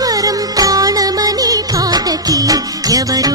స్వరం ప్రాణమని పాటకి ఎవరు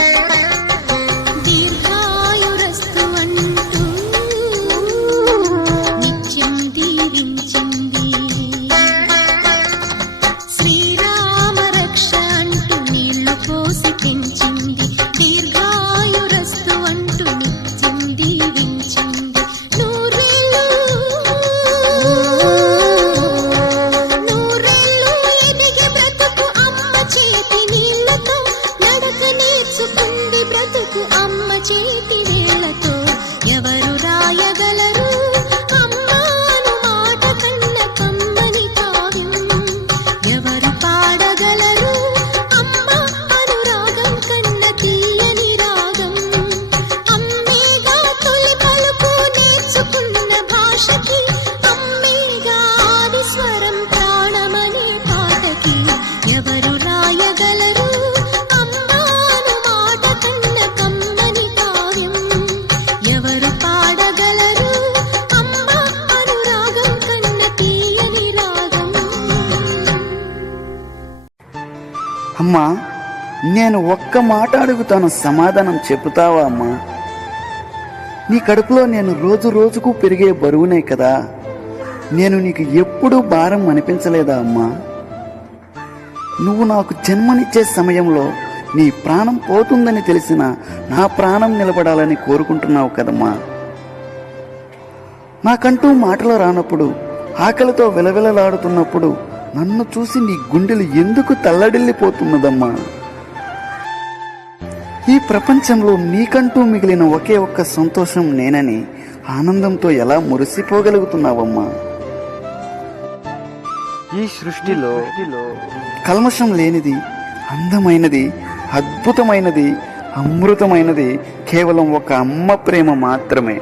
బ్రతుకు అమ్మ చేతి నేను ఒక్క మాట అడుగుతాను సమాధానం చెబుతావా అమ్మా? నీ కడుపులో నేను రోజు రోజుకు పెరిగే బరువునే కదా. నేను నీకు ఎప్పుడూ భారం అనిపించలేదా అమ్మా? నువ్వు నాకు జన్మనిచ్చే సమయంలో నీ ప్రాణం పోతుందని తెలిసిన నా ప్రాణం నిలబడాలని కోరుకుంటున్నావు కదమ్మా. నాకంటూ మాటలు రానప్పుడు ఆకలితో విలవిలలాడుతున్నప్పుడు నన్ను చూసి నీ గుండెలు ఎందుకు తల్లడిల్లిపోతున్నదమ్మా? ఈ ప్రపంచంలో నీకంటూ మిగిలిన ఒకే ఒక్క సంతోషం నేనని ఆనందంతో ఎలా మురిసిపోగలుగుతున్నావమ్మా? ఈ సృష్టిలో కల్మషం లేనిది అందమైనది అద్భుతమైనది అమృతమైనది కేవలం ఒక అమ్మ ప్రేమ మాత్రమే.